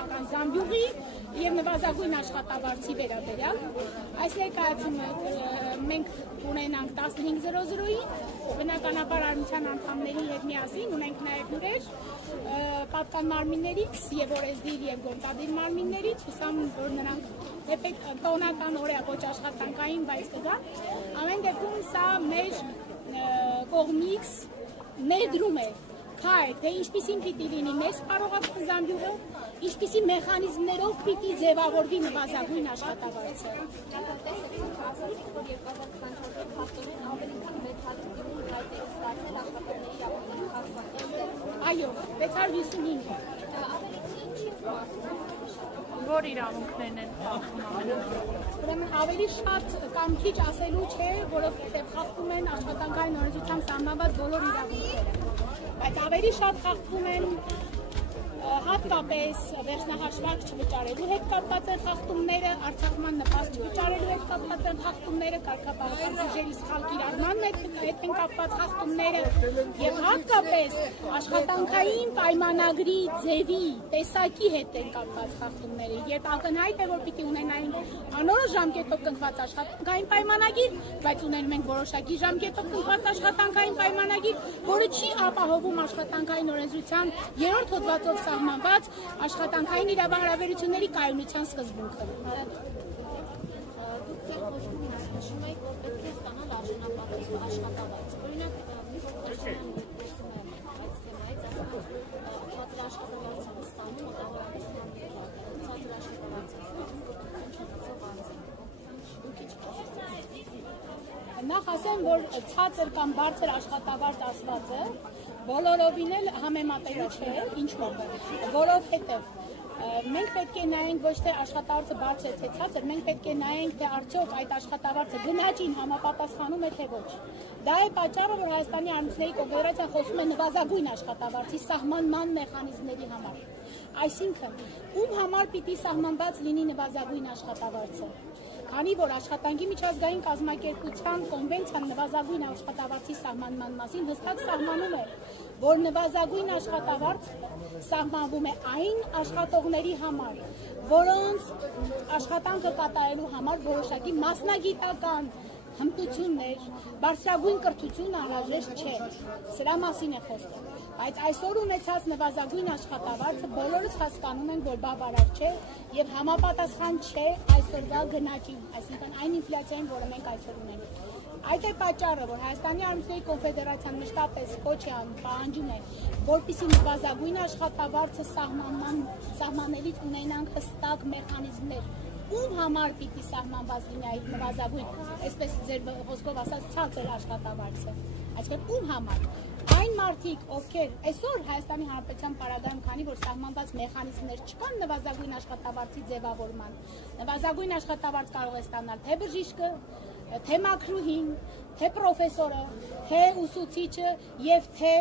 պետական զամբյուղի եւ նվազագույն աշխատավարձի վերաբերյալ։ Այս ներկայացումը մենք ունենանք 15:00-ին, բնականաբար արմության անդամների հետ միասին ունենք նաեւ հյուրեր պատկան մարմիններից եւ օրեսդիր եւ գործադիր մարմիններից, հուսամ որ նրանք տոնական օրյա ոչ աշխատանքային, բայց կգա։ Ամեն դեպքում սա մեր կողմից ներդրում է քայլ, թե ինչպիսին պիտի լինի մեզ կարողացած զամբյուղը, ինչպիսի մեխանիզմներով պիտի ձևավորվի նվազագույն աշխատավարձը։ Այո, 655։ Որ իրավունքներն են խախտում Ուրեմն ավելի շատ կամ քիչ ասելու չէ, որովհետև խախտում են աշխատանքային օրենսդրությամբ սահմանված բոլոր իրավունքները։ Բայց ավելի շատ խախտվում են հատկապես վերջնահաշվարկ չվճարելու հետ կապված են խախտումները, արձակման նպաստ չվճարելու հետ կապված են խախտումները, կարգապահական բյուջեի սխալ կիրառման հետ են կապված խախտումները եւ հատկապես աշխատանքային պայմանագրի ձևի տեսակի հետ են կապված խախտումները։ Երբ ակնհայտ է, որ պիտի ունենային անորոշ ժամկետով կնքված աշխատանքային պայմանագիր, բայց ունենում ենք որոշակի ժամկետով կնքված աշխատանքային պայմանագիր, որը չի ապահովում աշխատանքային օրենսդրության 3-րդ հոդվածով սահմանված աշխատանքային իրավահարաբերությունների կայունության սկզբունքը։ Նախ ասեմ, որ ցածր կամ բարձր աշխատավարձ ասվածը բոլորովին էլ համեմատելի չէ, ինչու՞, որովհետև մենք պետք է նայենք ոչ թե աշխատավարձը բարձր է թե ցածր, մենք պետք է նայենք թե արդյոք այդ աշխատավարձը գնաճին համապատասխանում է թե ոչ։ Դա է պատճառը, որ Հայաստանի Արմատների կոնֆեդերացիան խոսում է նվազագույն աշխատավարձի սահմանման մեխանիզմների համար։ Այսինքն, ում համար պիտի սահմանված լինի նվազագույն աշխատավարձը։ Քանի որ աշխատանքի միջազգային կազմակերպության կոնվենցիան նվազագույն աշխատավարձի սահմանման մասին հստակ սահմանում է, որ նվազագույն աշխատավարձ սահմանվում է այն աշխատողների համար, որոնց աշխատանքը կատարելու համար որոշակի մասնագիտական հմտություններ, բարձրագույն կրթություն անհրաժեշտ չէ։ Սրա մասին է խոսքը։ Բայց այսօր ունեցած նվազագույն աշխատավարձը բոլորս հասկանում են, որ բավարար չէ եւ համապատասխան չէ այսօրվա գնաճին, այսինքն այն ինֆլյացիային, որը մենք այսօր ունենք։ Այդ է պատճառը, որ Հայաստանի Արմատների կոնֆեդերացիան մշտապես կոչ է անում, պահանջում է, որպեսզի նվազագույն աշխատավարձը սահմանելիս ունենանք հստակ մեխանիզմներ, ում համար պիտի սահմանված լինի այդ նվազագույն, այսպես ձեր խոսքով ասած ցածր աշխատավարձը, այսինքն ում համար։ Այն մարդիկ, ովքեր այսօր Հայաստանի Հանրապետության պարագայում, քանի որ սահմանված մեխանիզմներ չկան նվազագույն աշխատավարձի ձևավորման, նվազագույն աշխատավարձ կարող է ստանալ թե բժիշկը, թե մաքրուհին, թե պրոֆեսորը, թե ուսուցիչը եւ թե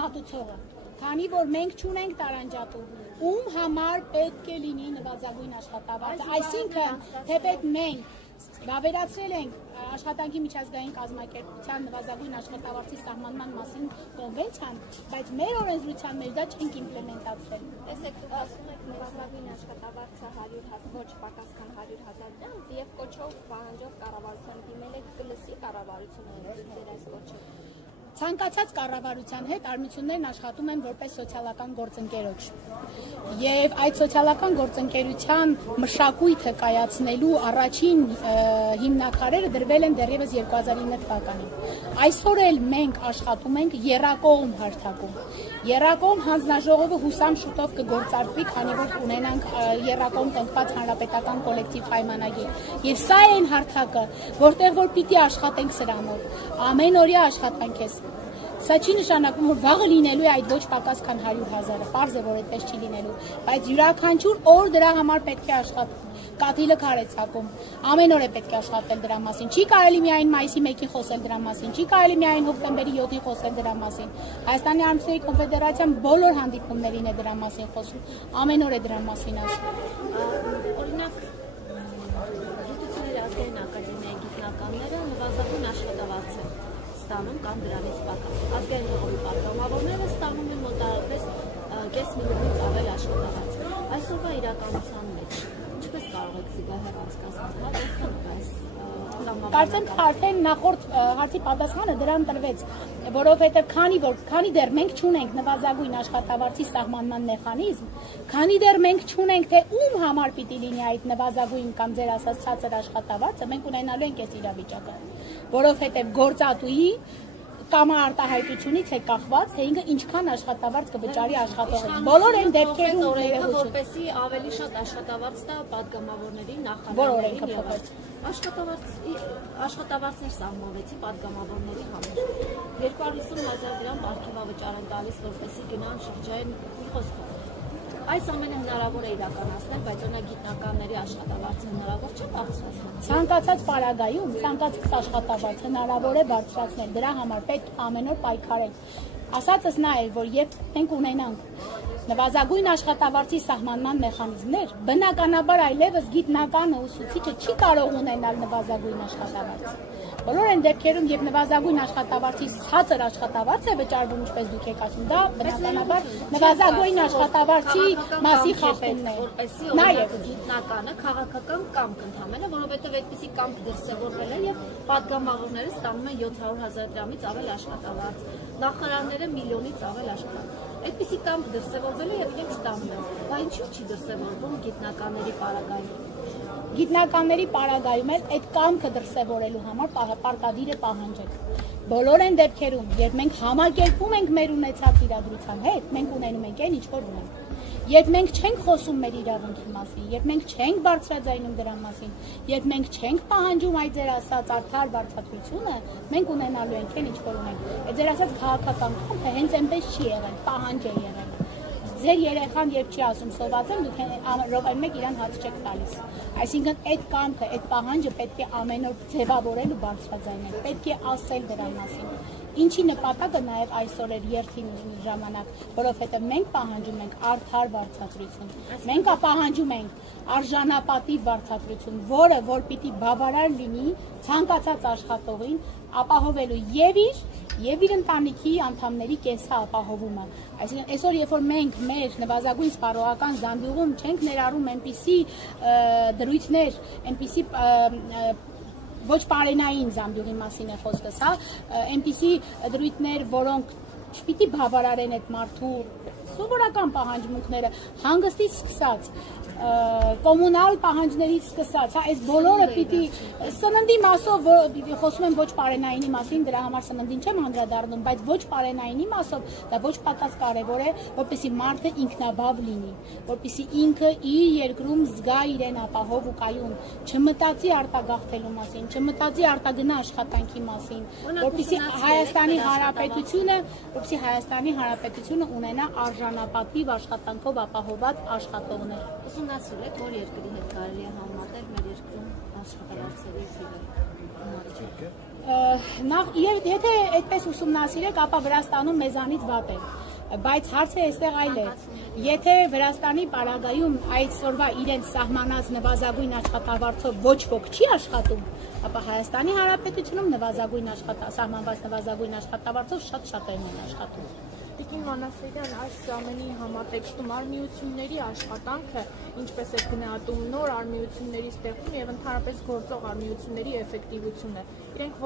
մատուցողը։ Քանի որ մենք չունենք տարանջատու, ում համար պետք է լինի նվազագույն աշխատավարձը, այսինքն թեպետ մենք վավերացրել ենք աշխատանքի միջազգային կազմակերպության նվազագույն աշխատավարձի սահմանման մասին կոնվենցիան, բայց մեր օրենսդրության մեջ դա չենք իմպլեմենտացրել։ Տեսեք, դուք ասում եք նվազագույն աշխատավարձը 100,000 ոչ պակաս քան 100,000 դրամ եւ կոչով պահանջով կառավարության դիմել եք կլսի կառավարությունը ձեր այս կոչը։ Ցանկացած կառավարության հետ արմություններն աշխատում են որպես սոցիալական գործընկերոջ։ Եվ այդ սոցիալական գործընկերության մշակույթը կայացնելու առաջին հիմնաքարերը դրվել են դեռևս 2009 թվականին։ Այսօր էլ մենք աշխատում ենք եռակողմ հարթակում։ Եռակողմ հանձնաժողովը հուսամ շուտով կգործարկվի, քանի որ ունենանք եռակողմ կնքված հանրապետական կոլեկտիվ պայմանագիր։ Եվ սա է այն հարթակը, որտեղ որ պիտի աշխատենք սրանով։ Ամենօրյա աշխատանք է։ Սա չի նշանակում, որ վաղը լինելու է այդ ոչ պակաս քան 100,000-ը, պարզ է, որ այդպես չի լինելու, բայց յուրաքանչյուր օր դրա համար պետք է աշխատել, կաթիլը քարեցակում, ամեն օր է պետք է աշխատել դրա մասին, չի կարելի միայն մայիսի 1-ին խոսել դրա մասին, չի կարելի միայն հոկտեմբերի 7-ին խոսել դրա մասին, Հայաստանի Արմատների կոնֆեդերացիան բոլոր հանդիպումներին է դրա մասին խոսում, ամեն օր է դրա մասին ասում։ Օրինակ, Գիտությունների ազգային ակադեմիայի գիտնականները նվազագույն աշխատավարձ են ստանում կամ դրանից պակաս։ Ազգային ժողովի պատգամավորները ստանում են մոտավորապես կես միլիոնից ավել աշխատավարձ։ Այսօրվա իրականության մեջ։ Ինչպես կարող եք զուգահեռ անցկացնել, հա, որքան այս Կարծեմ արդեն նախորդ հարցի պատասխանը դրան տրվեց, որովհետև քանի դեռ մենք չունենք նվազագույն աշխատավարձի սահմանման մեխանիզմ, քանի դեռ մենք չունենք թե ում համար պիտի լինի այդ նվազագույն կամ ձեր ասած ցածր աշխատավարձը, մենք ունենալու ենք այս իրավիճակը, որովհետև գործատուի կամ արտահայտությունից է կախված, թե ինքը ինչքան աշխատավարձ կվճարի աշխատողին։ Բոլոր այն դեպքերում օրենքը որպեսզի ավելի շատ աշխատավարձ տա պատգամավորներին, նախարարներին աշխատավարձներ սահմանվեցի պատգամավորների համար։ 250,000 դրամ պարգևավճար են տալիս, որպեսզի գնան շրջային մի խոսքով։ Այս ամենը հնարավոր է իրականացնել, բայց օրինակ գիտնականների աշխատավարձը հնարավոր չէ բարձրացնել։ Ցանկացած պարագայում, ցանկացած աշխատավարձ հնարավոր է բարձրացնել, դրա համար պետք ամեն օր պայքարել։ Ասածս նա է, որ երբ մենք ունենանք նվազագույն աշխատավարձի սահմանման մեխանիզմներ, բնականաբար այլևս գիտնականը ուսուցիչը չի կարող ունենալ նվազագույն աշխատավարձ։ Բոլոր այն դեպքերում, երբ նվազագույն աշխատավարձի ցածր աշխատավարձ է վճարվում, ինչպես դուք եք ասում, դա բնականաբար նվազագույն աշխատավարձի մասի խախտումն է։ Նաև գիտնականը քաղաքական կամք ընդհանրապես, որովհետև այդպիսի կամք դրսևորվել է եւ պատգամավորները ստանում են 700,000 դրամից ավել աշխատավարձ, նախարարները միլիոնից ավել աշխատավարձ։ Այդպիսի կամք դրսևորվել է եւ իրենք ստանում են։ Բայց ինչու՞ չի դրսևորվում գիտնականների պարագայում։ Գիտնականների պարագայում էլ այդ կամքը դրսևորելու համար պարտադիր է պահանջել։ Բոլոր այն դեպքերում, երբ մենք համակերպում ենք մեր ունեցած իրադրության հետ, մենք ունենում ենք այն, ինչ որ ունենք։ Երբ մենք չենք խոսում մեր իրավունքի մասին, երբ մենք չենք բարձրաձայնում դրա մասին, երբ մենք չենք պահանջում այդ ձեր ասած արդար բարձրացությունը, մենք ունենալու ենք այն, ինչ որ ունենք։ Այդ ձեր ասած քաղաքական կամքը հենց այնպես չի եղել, պահանջ է եղել։ Ձեր երեխան երբ չի ասում սովածել, դուք րոպե մեկ իրան հաց չեք տալիս։ Այսինքն այդ կամքը, այդ պահանջը պետք է ամեն օր ձևավորել ու բարձրաձայնել, պետք է ասել դրա մասին։ Ինչի նպատակը նաև այսօր էր երթին ժամանակ, որովհետև մենք պահանջում ենք արդար բարձրացություն։ Մենք պահանջում ենք արժանապատիվ բարձրացություն, որը որ պիտի բավարար լինի ցանկացած աշխատողին ապահովելու եւ իր ընտանիքի անդամների կեսա ապահովումը։ Այսինքն այսօր երբ որ մենք մեր նվազագույն սպառողական զամբյուղում չենք ներառում այնպիսի դրույթներ, այնպիսի ոչ պարենային զամբյուղի մասին է խոսքս, հա, այնպիսի դրույթներ, որոնք չպիտի բավարարեն այդ մարդու սովորական պահանջմունքները, հանգստից սկսած, կոմունալ պահանջներից սկսած, հա, այս բոլորը պիտի սննդի մասով խոսում եմ ոչ պարենայինի մասին, դրա համար սննդին չեմ անդրադառնում, բայց ոչ պարենայինի մասով դա ոչ պակաս կարևոր է, որպեսզի մարդը ինքնաբավ լինի, որպեսզի ինքը իր երկրում զգա իրեն ապահով ու կայուն, չմտածի արտագաղթելու մասին, չմտածի արտագնա աշխատանքի մասին, որպեսզի Հայաստանի Հանրապետությունը ունենա արժանապատիվ աշխատանքով ապահոված աշխատողներ։ Ուսումնասիրեք, որ երկրի հետ կարելի է համատեղ մեր երկրում աշխատավարձերի թիվը։ Եթե այդպես ուսումնասիրեք, ապա Վրաստանում մեզանից վատ է, բայց հարցը այստեղ այլ է։ Եթե Վրաստանի պարագայում այսօրվա իրենց սահմանած նվազագույն աշխատավարձով ոչ ոք չի աշխատում, ապա Հայաստանի Հանրապետությունում սահմանված նվազագույն աշխատավարձով շատ-շատերն են աշխատում։ Տիկին Վանասարյան, այս ամենի համատեքստում արմիությունների աշխատանքը, ինչպես է գնահատում նոր արմիությունների ստեղծում եւ ընդհանրապես գործող արմիությունների էֆեկտիվությունը, իրենք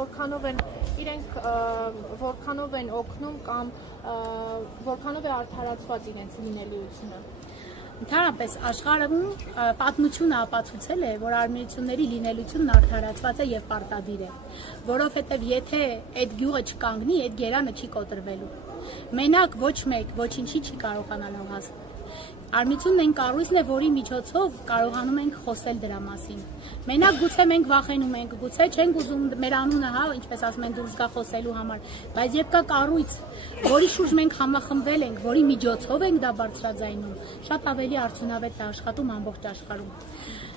որքանով են օգնում կամ որքանով է արդարացված իրենց լինելիությունը։ Ընդհանրապես աշխարհում պատմությունը ապացուցել է, որ արմիությունների լինելությունն արդարացված է եւ պարտադիր է, որովհետեւ եթե այդ գյուղը չկանգնի, այդ գերանը չի կոտրվելու։ Մենակ ոչ մեկ ոչինչի չի կարողանալու հասնել։ Արմիությունն այն կառույցն է, որի միջոցով կարողանում ենք խոսել դրա մասին։ Մենակ գուցե մենք վախենում ենք, գուցե չենք ուզում մեր անունը, հա, ինչպես ասում են, դուրս գա խոսելու համար, բայց երբ կա կառույց, որի շուրջ մենք համախմբվել ենք, որի միջոցով ենք դա բարձրաձայնում, շատ ավելի արդյունավետ է աշխատում ամբողջ աշխարհում։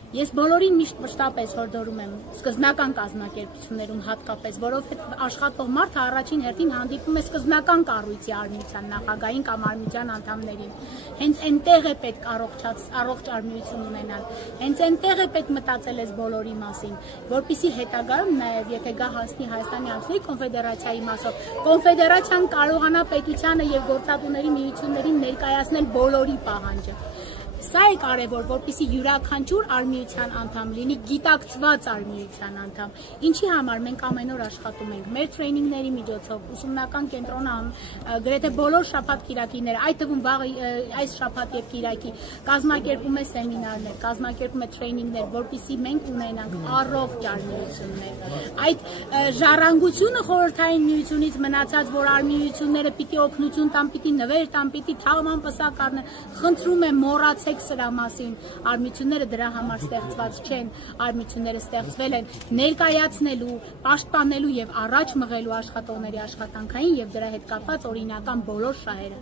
Ես բոլորին միշտ մշտապես հորդորում եմ սկզբնական կազմակերպություններում հատկապես, որովհետև աշխատող մարդը առաջին հերթին հանդիպում է սկզբնական կառույցի արմիության նախագահին կամ արմիության անդամներին։ Հենց այնտեղ է պետք առողջ արմիություն ունենալ։ Հենց այնտեղ է պետք մտածել ես բոլորի մասին, որpիսի հետագայում նաև եթե գա հասնի Հայաստանի Արմատների կոնֆեդերացիայի մասով, կոնֆեդերացիան կարողանա պետությանը եւ գործատուների միություններին ներկայացնել բոլորի պահանջը։ Սա է կարևոր, որպեսզի յուրաքանչյուր արմիության անդամ լինի գիտակցված արմիության անդամ։ Ինչի համար մենք ամեն օր աշխատում ենք մեր տրեյնինգների միջոցով, ուսումնական կենտրոնը գրեթե բոլոր շաբաթ-կիրակիները, այդ թվում այս շաբաթ եւ կիրակի կազմակերպում է սեմինարներ, կազմակերպում է տրեյնինգներ, որպեսզի մենք ունենանք առողջ արմիություններ։ Այդ ժառանգությունը խորհրդային միությունից մնացած, որ արմիությունները պիտի օգնություն տան, պիտի նվեր տան, պիտի թաղման պսակ առնեն, խնդրում եմ մոռացեք սրա մասին, արմիությունները դրա համար ստեղծված չեն, արմիությունները ստեղծվել են ներկայացնելու, պաշտպանելու եւ առաջ մղելու աշխատողների աշխատանքային եւ դրա հետ կապված օրինական բոլոր շահերը։